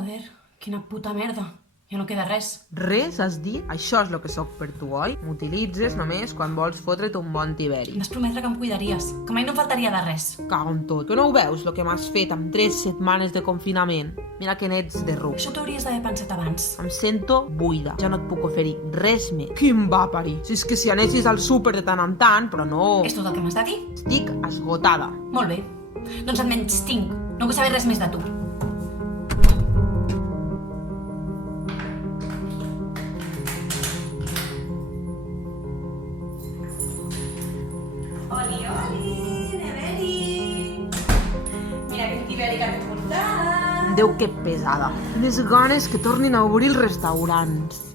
Joder, quina puta merda. Ja no queda res. Res, has dit? Això és el que sóc per tu, oi? M'utilitzes només quan vols fotre't un bon tiberi. Em vas prometre que em cuidaries, que mai no em faltaria de res. Cago en tot. Que no ho veus, el que m'has fet amb 3 setmanes de confinament? Mira que n'ets de ruc. Això t'hauries d'haver pensat abans. Em sento buida. Ja no et puc oferir res més. Qui em va parir? Si és que si anessis al súper de tant en tant, però no... És tot el que m'has de dir? Estic esgotada. Molt bé. Doncs et menystinc. No vull saber res més de tu. Oli, neveri. Mira quin tiberi que t'he portat. Déu, que pesada. Més ganes que tornin a obrir els restaurants.